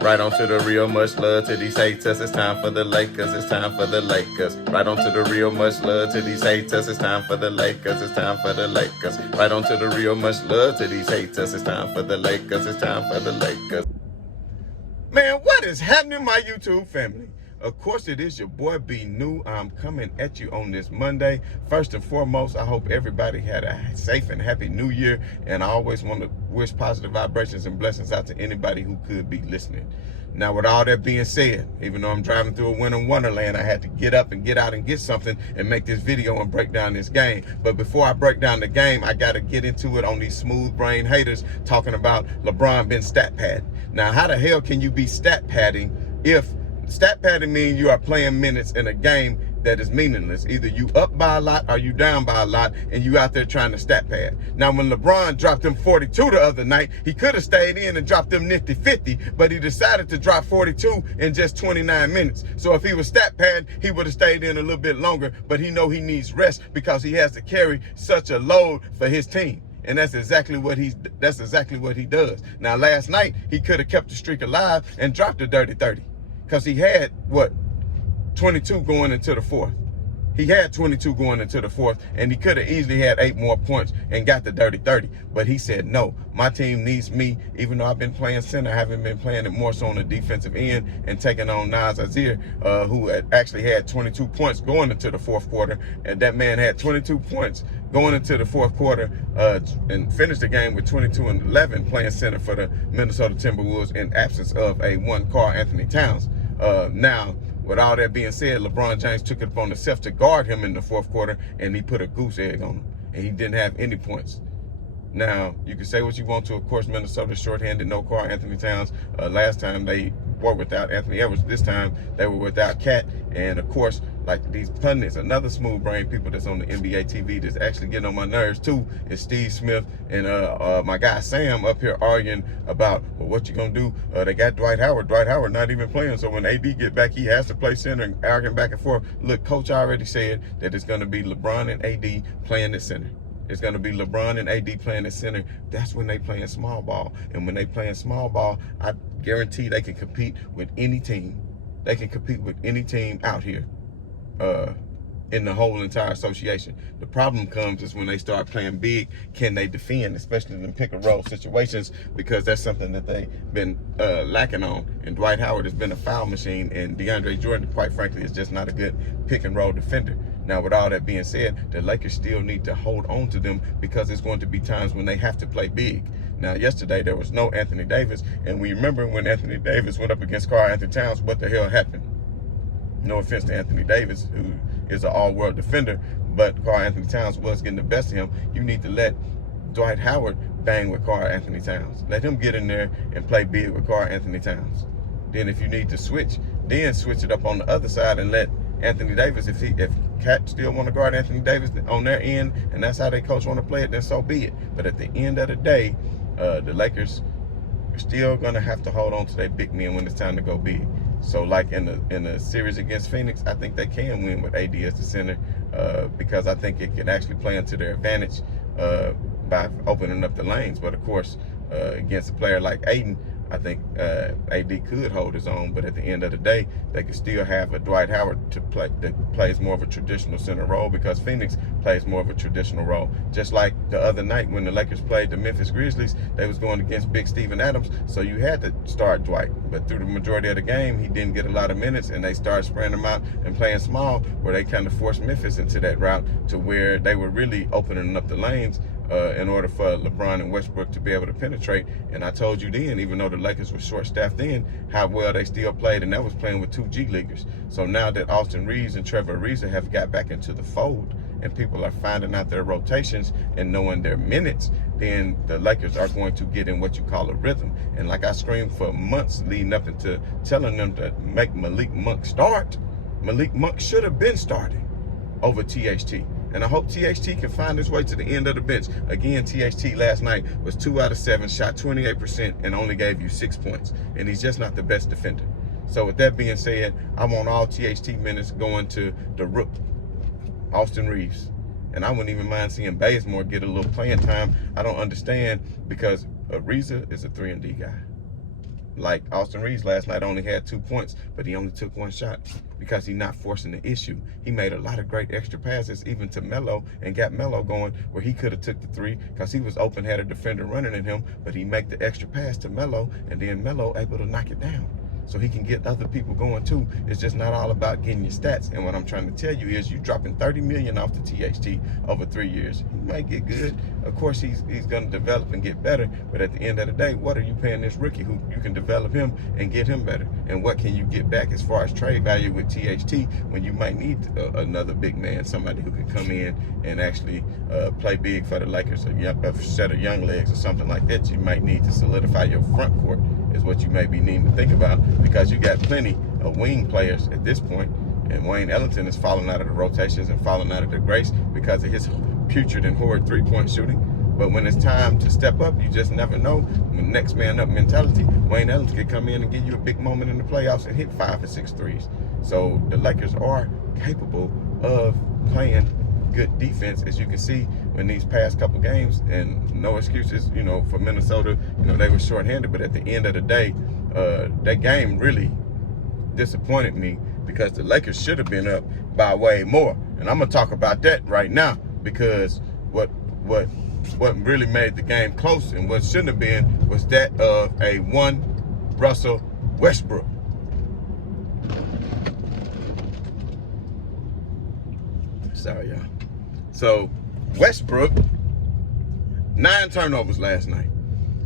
Right on to the real, much love to these haters. It's time for the Lakers. It's time for the Lakers. Right on to the real, much love to these haters. It's time for the Lakers. It's time for the Lakers. Right on to the real, much love to these haters. It's time for the Lakers. It's time for the Lakers. Man, what is happening, my YouTube family? Of course, it is your boy B New. I'm coming at you on this Monday. First and foremost, I hope everybody had a safe and happy New Year. And I always want to wish positive vibrations and blessings out to anybody who could be listening. Now, with all that being said, even though I'm driving through a winter wonderland, I had to get up and get out and get something and make this video and break down this game. But before I break down the game, I got to get into it on these smooth brain haters talking about LeBron been stat padding. Now, how the hell can you be stat padding if stat padding means you are playing minutes in a game that is meaningless? Either you up by a lot or you down by a lot, and you out there trying to stat pad. Now, when LeBron dropped them 42 the other night, he could have stayed in and dropped them nifty 50, but he decided to drop 42 in just 29 minutes. So if he was stat pad, he would have stayed in a little bit longer, but he know he needs rest because he has to carry such a load for his team. And that's exactly what he does. Now, last night, he could have kept the streak alive and dropped the dirty 30. Because he had, 22 going into the fourth. He had 22 going into the fourth, and he could have easily had 8 more points and got the dirty 30. But he said, no, my team needs me. Even though I've been playing center, I haven't been playing it more so on the defensive end and taking on Nas Azir, who actually had 22 points going into the fourth quarter. And that man had 22 points going into the fourth quarter and finished the game with 22 and 11 playing center for the Minnesota Timberwolves in absence of a Karl Anthony Towns. Now, with all that being said, LeBron James took it upon himself to guard him in the fourth quarter, and he put a goose egg on him, and he didn't have any points. Now, you can say what you want to. Of course, Minnesota's shorthanded, no Karl Anthony Towns. Last time they were without Anthony Edwards. This time they were without Cat. And of course, like these pundits, another smooth brain people that's on the NBA TV that's actually getting on my nerves too is Steve Smith and my guy Sam up here arguing about, well, what you gonna do? They got Dwight Howard. Dwight Howard not even playing. So when AD get back, he has to play center and arguing back and forth. Look, coach already said that it's gonna be LeBron and AD playing at center. It's going to be LeBron and AD playing at center. That's when they playing small ball. And when they playing small ball, I guarantee they can compete with any team. They can compete with any team out here in the whole entire association. The problem comes is when they start playing big, can they defend, especially in pick and roll situations, because that's something that they've been lacking on. And Dwight Howard has been a foul machine, and DeAndre Jordan, quite frankly, is just not a good pick and roll defender. Now, with all that being said, the Lakers still need to hold on to them because there's going to be times when they have to play big. Now, yesterday, there was no Anthony Davis. And we remember when Anthony Davis went up against Karl Anthony Towns, what the hell happened? No offense to Anthony Davis, who is an all-world defender, but Karl Anthony Towns was getting the best of him. You need to let Dwight Howard bang with Karl Anthony Towns. Let him get in there and play big with Karl Anthony Towns. Then if you need to switch, then switch it up on the other side and let Anthony Davis, if Cat still want to guard Anthony Davis on their end, and that's how their coach want to play it, then so be it. But at the end of the day, the Lakers are still going to have to hold on to their big men when it's time to go big. So like in the series against Phoenix, I think they can win with AD as the center because I think it can actually play into their advantage by opening up the lanes. But of course, against a player like Aiden, I think AD could hold his own, but at the end of the day, they could still have a Dwight Howard to play that plays more of a traditional center role, because Phoenix plays more of a traditional role. Just like the other night when the Lakers played the Memphis Grizzlies, they was going against big Steven Adams, so you had to start Dwight. But through the majority of the game, he didn't get a lot of minutes, and they started spreading him out and playing small, where they kind of forced Memphis into that route to where they were really opening up the lanes in order for LeBron and Westbrook to be able to penetrate. And I told you then, even though the Lakers were short-staffed then, how well they still played, and that was playing with 2 G-Leaguers. So now that Austin Reeves and Trevor Ariza have got back into the fold, and people are finding out their rotations and knowing their minutes, then the Lakers are going to get in what you call a rhythm. And like I screamed for months leading up into telling them to make Malik Monk start, Malik Monk should have been starting over THT. And I hope THT can find his way to the end of the bench. Again, THT last night was 2 out of 7, shot 28%, and only gave you 6 points. And he's just not the best defender. So with that being said, I want all THT minutes going to the rook, Austin Reeves. And I wouldn't even mind seeing Bazemore get a little playing time. I don't understand, because Ariza is a 3-and-D guy. like Austin Reeves last night only had 2 points, but he only took 1 shot because he's not forcing the issue. He made a lot of great extra passes, even to Melo, and got Melo going where he could have took the 3 because he was open, had a defender running at him, but he make the extra pass to Melo, and then Melo able to knock it down. So he can get other people going too. It's just not all about getting your stats. And what I'm trying to tell you is you dropping $30 million off the THT over 3 years. He might get good. Of course, he's going to develop and get better. But at the end of the day, what are you paying this rookie who you can develop him and get him better? And what can you get back as far as trade value with THT when you might need another big man, somebody who can come in and actually play big for the Lakers, a set of young legs or something like that you might need to solidify your front court is what you may be needing to think about, because you got plenty of wing players at this point, and Wayne Ellington is falling out of the rotations and falling out of the grace because of his putrid and horrid three-point shooting. But when it's time to step up, you just never know. When next man up mentality, Wayne Ellington could come in and give you a big moment in the playoffs and hit 5 or 6 threes. So the Lakers are capable of playing good defense, as you can see in these past couple games, and no excuses, for Minnesota. They were shorthanded, but at the end of the day, that game really disappointed me because the Lakers should have been up by way more. And I'm gonna talk about that right now, because what really made the game close and what shouldn't have been was that of a one Russell Westbrook. Sorry, y'all. So Westbrook, 9 turnovers last night.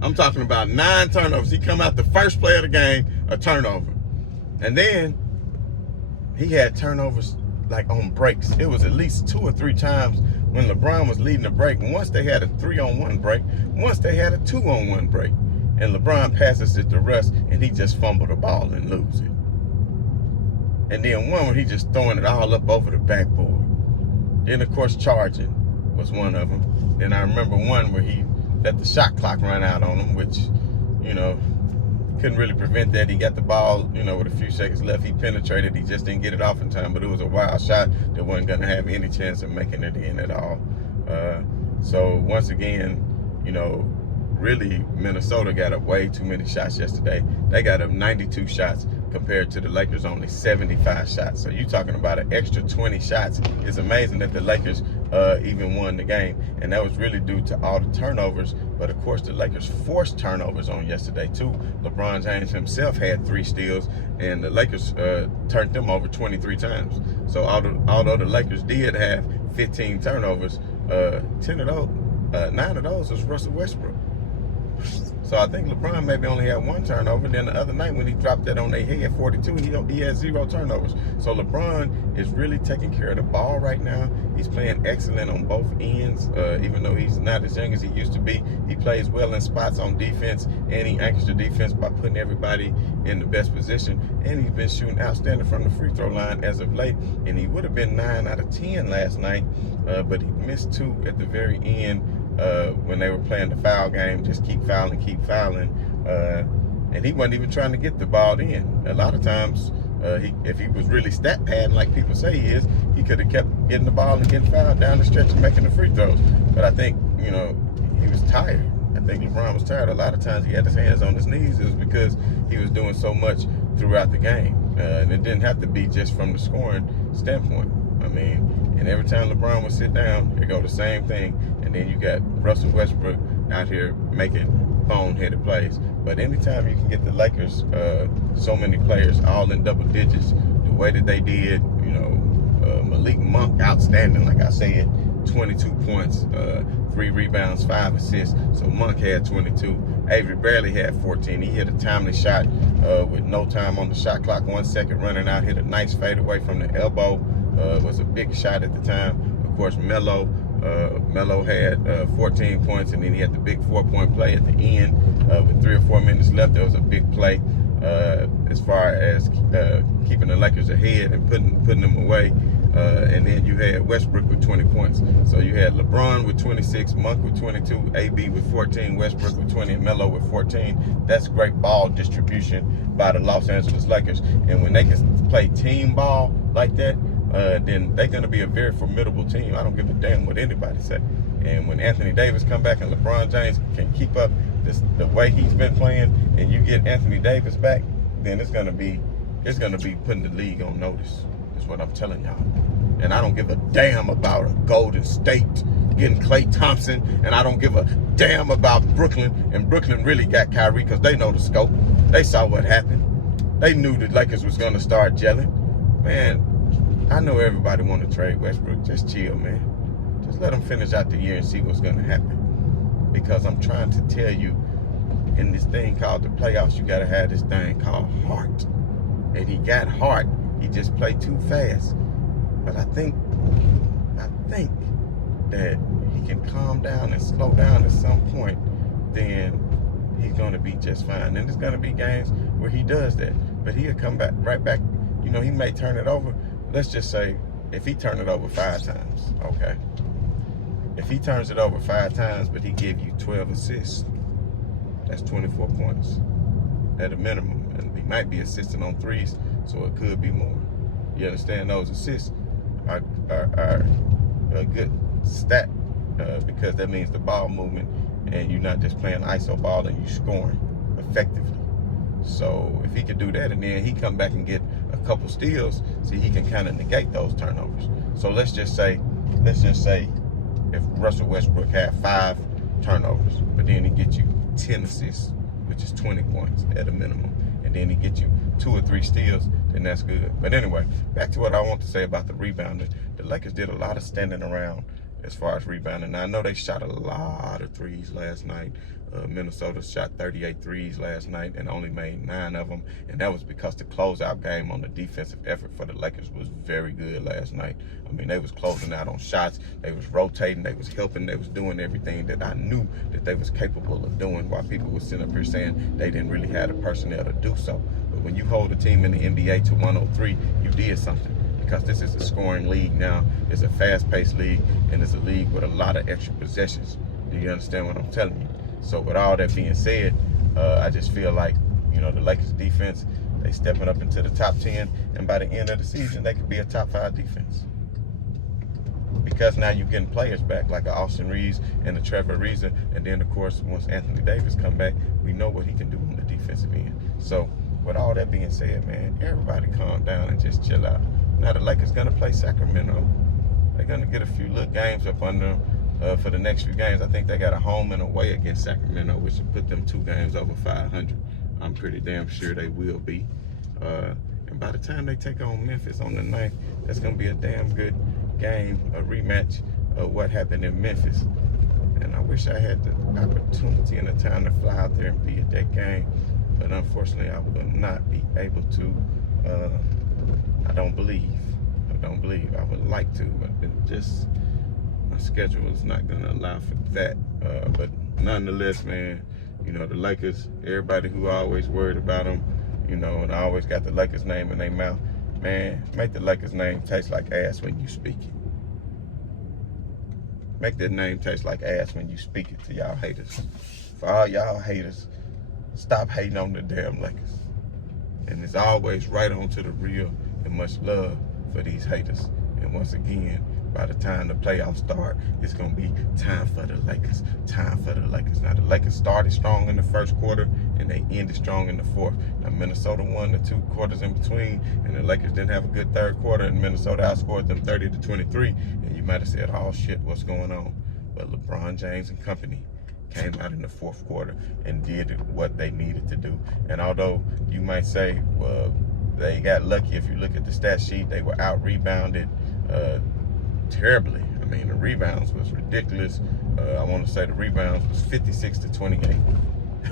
I'm talking about 9 turnovers. He come out the first play of the game, a turnover. And then he had turnovers like on breaks. It was at least 2 or 3 times when LeBron was leading the break. Once they had a 3-on-1 break, once they had a 2-on-1 break. And LeBron passes it to Russ, and he just fumbled the ball and lose it. And then one where he just throwing it all up over the backboard. Then, of course, charging was one of them. Then I remember one where he let the shot clock run out on him, which, couldn't really prevent that. He got the ball, with a few seconds left. He penetrated. He just didn't get it off in time, but it was a wild shot that wasn't going to have any chance of making it in at all. So, once again, really, Minnesota got up way too many shots yesterday. They got up 92 shots compared to the Lakers only 75 shots. So you're talking about an extra 20 shots. It's amazing that the Lakers even won the game. And that was really due to all the turnovers. But of course, the Lakers forced turnovers on yesterday too. LeBron James himself had 3 steals, and the Lakers turned them over 23 times. So although the Lakers did have 15 turnovers, 9 of those was Russell Westbrook. So I think LeBron maybe only had 1 turnover. Then the other night when he dropped that on their head, 42, he had 0 turnovers. So LeBron is really taking care of the ball right now. He's playing excellent on both ends, even though he's not as young as he used to be. He plays well in spots on defense, and he anchors the defense by putting everybody in the best position. And he's been shooting outstanding from the free throw line as of late. And he would have been 9 out of 10 last night, but he missed 2 at the very end. When they were playing the foul game, just keep fouling. And he wasn't even trying to get the ball in. A lot of times, if he was really stat padding like people say he is, he could have kept getting the ball and getting fouled down the stretch and making the free throws. But I think, he was tired. I think LeBron was tired. A lot of times he had his hands on his knees. It was because he was doing so much throughout the game. And it didn't have to be just from the scoring standpoint. And every time LeBron would sit down, it go the same thing. And then you got Russell Westbrook out here making boneheaded plays. But anytime you can get the Lakers, so many players all in double digits, the way that they did, Malik Monk outstanding, like I said, 22 points, 3 rebounds, 5 assists. So Monk had 22. Avery Bradley had 14. He hit a timely shot with no time on the shot clock, 1 second running out, hit a nice fadeaway from the elbow. It was a big shot at the time. Of course, Melo had 14 points, and then he had the big 4-point play at the end with 3 or 4 minutes left. There was a big play as far as keeping the Lakers ahead and putting them away. And then you had Westbrook with 20 points. So you had LeBron with 26, Monk with 22, AB with 14, Westbrook with 20, and Melo with 14. That's great ball distribution by the Los Angeles Lakers. And when they can play team ball like that, then they're going to be a very formidable team. I don't give a damn what anybody say. And when Anthony Davis come back and LeBron James can keep up the way he's been playing, and you get Anthony Davis back, then it's gonna be putting the league on notice. Is what I'm telling y'all. And I don't give a damn about a Golden State getting Klay Thompson, and I don't give a damn about Brooklyn. And Brooklyn really got Kyrie because they know the scope. They saw what happened. They knew the Lakers was gonna start gelling. Man, I know everybody want to trade Westbrook. Just chill, man. Just let them finish out the year and see what's gonna happen. Because I'm trying to tell you, in this thing called the playoffs, you gotta have this thing called heart. And he got heart. He just played too fast. But I think that he can calm down and slow down at some point, then he's gonna be just fine. And there's gonna be games where he does that. But he'll come back right back. You know, he may turn it over. Let's just say if he turned it over 5 times, okay. If he turns it over 5 times, but he give you 12 assists, that's 24 points at a minimum. And he might be assisting on threes, so it could be more. You understand? Those assists are a good stat because that means the ball movement, and you're not just playing ISO ball and you scoring effectively. So if he could do that, and then he come back and get a couple steals, see, he can kind of negate those turnovers. So let's just say if Russell Westbrook had 5 turnovers, but then he gets you 10 assists, which is 20 points at a minimum, and then he gets you 2 or 3 steals, then that's good. But anyway, back to what I want to say about the rebounding. The Lakers did a lot of standing around as far as rebounding. Now, I know they shot a lot of threes last night. Minnesota shot 38 threes last night and only made 9 of them. And that was because the closeout game on the defensive effort for the Lakers was very good last night. I mean, they was closing out on shots. They was rotating. They was helping. They was doing everything that I knew that they was capable of doing, while people were sitting up here saying they didn't really have the personnel to do so. But when you hold a team in the NBA to 103, you did something. Because this is a scoring league now. It's a fast-paced league, and it's a league with a lot of extra possessions. Do you understand what I'm telling you? So with all that being said, I just feel like, you know, the Lakers defense, they stepping up into the top 10, and by the end of the season, they could be a top 5 defense. Because now you're getting players back like Austin Reeves and the Trevor Ariza, and then of course once Anthony Davis come back, we know what he can do on the defensive end. So with all that being said, man, everybody calm down and just chill out. Now the Lakers gonna play Sacramento. They're gonna get a few little games up under them for the next few games. I think they got a home and away against Sacramento, which will put them 2 games over 500. I'm pretty damn sure they will be. And by the time they take on Memphis on the 9th, that's gonna be a damn good game, a rematch of what happened in Memphis. And I wish I had the opportunity and the time to fly out there and be at that game, but unfortunately I will not be able to. I don't believe. I would like to, but it just, my schedule is not gonna allow for that. But nonetheless, man, you know, the Lakers, everybody who always worried about them, you know, and I always got the Lakers name in their mouth, man, make the Lakers name taste like ass when you speak it. Make that name taste like ass when you speak it to y'all haters. For all y'all haters, stop hating on the damn Lakers. And it's always right on to the real, and much love for these haters. And once again, by the time the playoffs start, it's going to be time for the Lakers. Time for the Lakers. Now, the Lakers started strong in the first quarter, and they ended strong in the fourth. Now, Minnesota won the 2 quarters in between, and the Lakers didn't have a good third quarter, and Minnesota outscored them 30-23. And you might have said, oh, shit, what's going on? But LeBron James and company came out in the fourth quarter and did what they needed to do. And although you might say, well, they got lucky, if you look at the stat sheet, they were out-rebounded terribly. I mean, the rebounds was ridiculous. I want to say the rebounds was 56-28.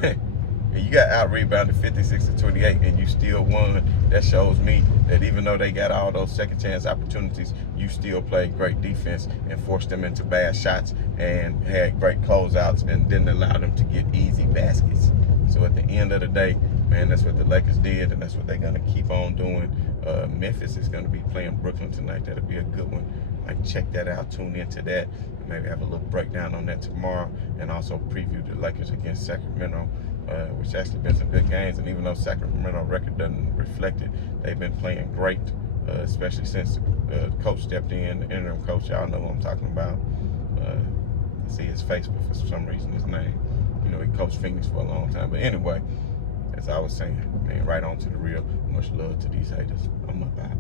And you got out-rebounded 56-28 and you still won. That shows me that even though they got all those second chance opportunities, you still played great defense and forced them into bad shots and had great closeouts and didn't allow them to get easy baskets. So at the end of the day, man, that's what the Lakers did, and that's what they're going to keep on doing. Memphis is going to be playing Brooklyn tonight. That'll be a good one. Like, check that out, tune into that, and maybe have a little breakdown on that tomorrow, and also preview the Lakers against Sacramento, which actually been some good games. And even though Sacramento record doesn't reflect it, they've been playing great, especially since the coach stepped in, the interim coach. Y'all know who I'm talking about. I see his face, but for some reason his name You know, he coached Phoenix for a long time. But anyway, as I was saying, man, right on to the real. Much love to these haters. I'm up out.